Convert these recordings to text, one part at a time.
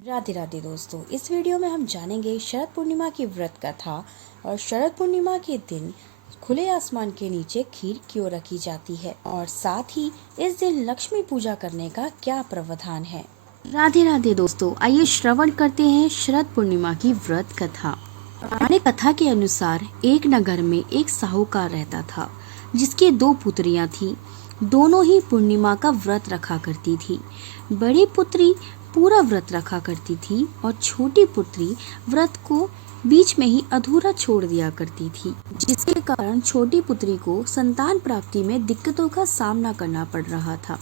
राधे राधे दोस्तों, इस वीडियो में हम जानेंगे शरद पूर्णिमा की व्रत कथा और शरद पूर्णिमा के दिन खुले आसमान के नीचे खीर क्यों रखी जाती है और साथ ही इस दिन लक्ष्मी पूजा करने का क्या प्रावधान है। राधे राधे दोस्तों, आइए श्रवण करते हैं शरद पूर्णिमा की व्रत कथा। पौराणिक कथा के अनुसार एक नगर में एक साहूकार रहता था जिसकी दो पुत्रियां थीं। दोनों ही पूर्णिमा का व्रत रखा करती थी। बड़ी पुत्री पूरा व्रत रखा करती थी और छोटी पुत्री व्रत को बीच में ही अधूरा छोड़ दिया करती थी, जिसके कारण छोटी पुत्री को संतान प्राप्ति में दिक्कतों का सामना करना पड़ रहा था।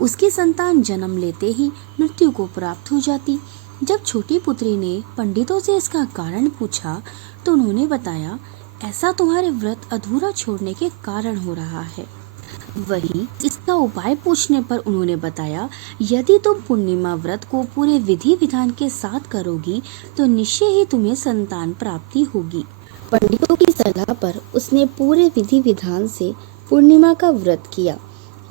उसकी संतान जन्म लेते ही मृत्यु को प्राप्त हो जाती। जब छोटी पुत्री ने पंडितों से इसका कारण पूछा तो उन्होंने बताया, ऐसा तुम्हारे व्रत अधूरा छोड़ने के कारण हो रहा है। वहीं इसका उपाय पूछने पर उन्होंने बताया, यदि तुम पूर्णिमा व्रत को पूरे विधि विधान के साथ करोगी तो निश्चय ही तुम्हें संतान प्राप्ति होगी। पंडितों की सलाह पर उसने पूरे विधि विधान से पूर्णिमा का व्रत किया,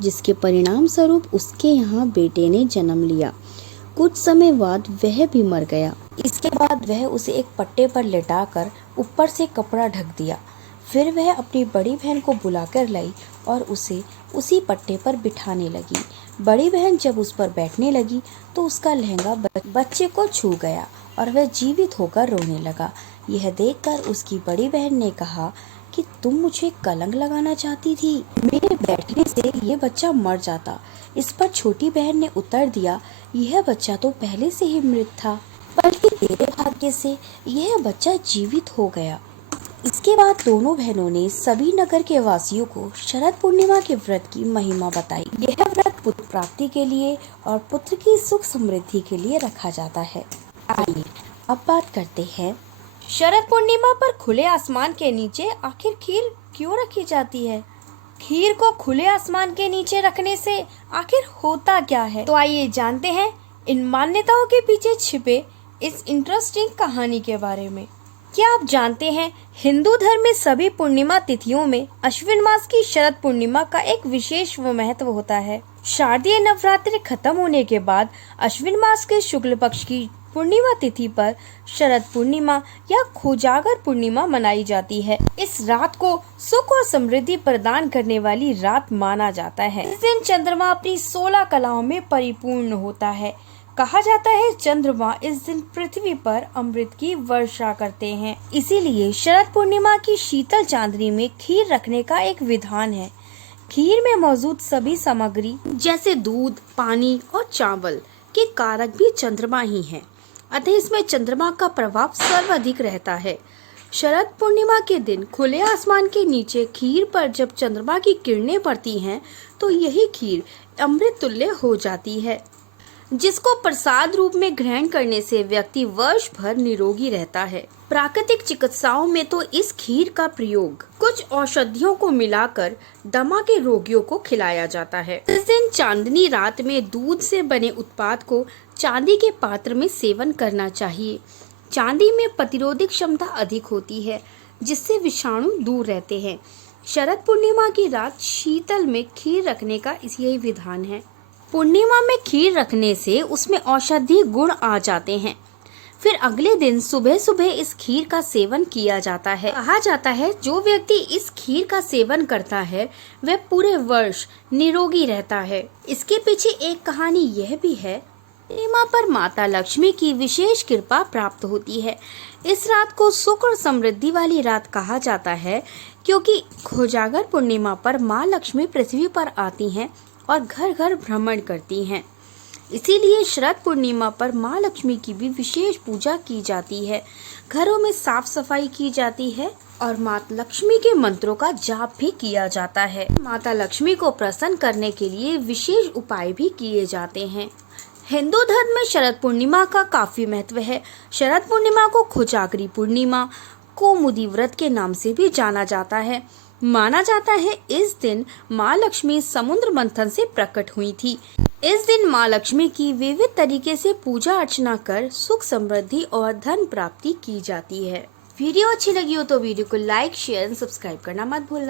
जिसके परिणाम स्वरूप उसके यहाँ बेटे ने जन्म लिया। कुछ समय बाद वह भी मर गया। इसके बाद वह उसे एक पट्टे पर लेटाकर ऊपर से कपड़ा ढक दिया। फिर वह अपनी बड़ी बहन को बुलाकर लाई और उसे उसी पट्टे पर बिठाने लगी। बड़ी बहन जब उस पर बैठने लगी तो उसका लहंगा बच्चे को छू गया और वह जीवित होकर रोने लगा। यह देखकर उसकी बड़ी बहन ने कहा कि तुम मुझे कलंक लगाना चाहती थी, मेरे बैठने से यह बच्चा मर जाता। इस पर छोटी बहन ने उत्तर दिया, यह बच्चा तो पहले से ही मृत था, बल्कि तेरे भाग्य से यह बच्चा जीवित हो गया। इसके बाद दोनों बहनों ने सभी नगर के वासियों को शरद पूर्णिमा के व्रत की महिमा बताई। यह व्रत पुत्र प्राप्ति के लिए और पुत्र की सुख समृद्धि के लिए रखा जाता है। आइए अब बात करते हैं, शरद पूर्णिमा पर खुले आसमान के नीचे आखिर खीर क्यों रखी जाती है। खीर को खुले आसमान के नीचे रखने से आखिर होता क्या है, तो आइए जानते हैं इन मान्यताओं के पीछे छिपे इस इंटरेस्टिंग कहानी के बारे में। क्या आप जानते हैं, हिंदू धर्म में सभी पूर्णिमा तिथियों में अश्विन मास की शरद पूर्णिमा का एक विशेष महत्व होता है। शारदीय नवरात्रि खत्म होने के बाद अश्विन मास के शुक्ल पक्ष की पूर्णिमा तिथि पर शरद पूर्णिमा या खोजागर पूर्णिमा मनाई जाती है। इस रात को सुख और समृद्धि प्रदान करने वाली रात माना जाता है। इस दिन चंद्रमा अपनी 16 कलाओं में परिपूर्ण होता है। कहा जाता है चंद्रमा इस दिन पृथ्वी पर अमृत की वर्षा करते हैं। इसीलिए शरद पूर्णिमा की शीतल चांदनी में खीर रखने का एक विधान है। खीर में मौजूद सभी सामग्री जैसे दूध, पानी और चावल के कारक भी चंद्रमा ही हैं। अतः इसमें चंद्रमा का प्रभाव सर्वाधिक रहता है। शरद पूर्णिमा के दिन खुले आसमान के नीचे खीर पर जब चंद्रमा की किरणें पड़ती हैं तो यही खीर अमृत तुल्य हो जाती है, जिसको प्रसाद रूप में ग्रहण करने से व्यक्ति वर्ष भर निरोगी रहता है। प्राकृतिक चिकित्साओं में तो इस खीर का प्रयोग कुछ औषधियों को मिलाकर दमा के रोगियों को खिलाया जाता है। इस दिन चांदनी रात में दूध से बने उत्पाद को चांदी के पात्र में सेवन करना चाहिए। चांदी में प्रतिरोधक क्षमता अधिक होती है, जिससे विषाणु दूर रहते हैं। शरद पूर्णिमा की रात शीतल में खीर रखने का यही विधान है। पूर्णिमा में खीर रखने से उसमें औषधीय गुण आ जाते हैं। फिर अगले दिन सुबह सुबह इस खीर का सेवन किया जाता है। कहा जाता है जो व्यक्ति इस खीर का सेवन करता है वह पूरे वर्ष निरोगी रहता है। इसके पीछे एक कहानी यह भी है, पूर्णिमा पर माता लक्ष्मी की विशेष कृपा प्राप्त होती है। इस रात को सुख और समृद्धि वाली रात कहा जाता है, क्योंकि खोजागर पूर्णिमा पर माँ लक्ष्मी पृथ्वी पर आती हैं और घर घर भ्रमण करती हैं। इसीलिए शरद पूर्णिमा पर माँ लक्ष्मी की भी विशेष पूजा की जाती है। घरों में साफ सफाई की जाती है और माता लक्ष्मी के मंत्रों का जाप भी किया जाता है। माता लक्ष्मी को प्रसन्न करने के लिए विशेष उपाय भी किए जाते हैं। हिंदू धर्म में शरद पूर्णिमा का काफी महत्व है। शरद पूर्णिमा को खोजागरी पूर्णिमा, कौमुदी व्रत के नाम से भी जाना जाता है। माना जाता है इस दिन माँ लक्ष्मी समुद्र मंथन से प्रकट हुई थी। इस दिन माँ लक्ष्मी की विविध तरीके से पूजा अर्चना कर सुख समृद्धि और धन प्राप्ति की जाती है। वीडियो अच्छी लगी हो तो वीडियो को लाइक, शेयर और सब्सक्राइब करना मत भूलना।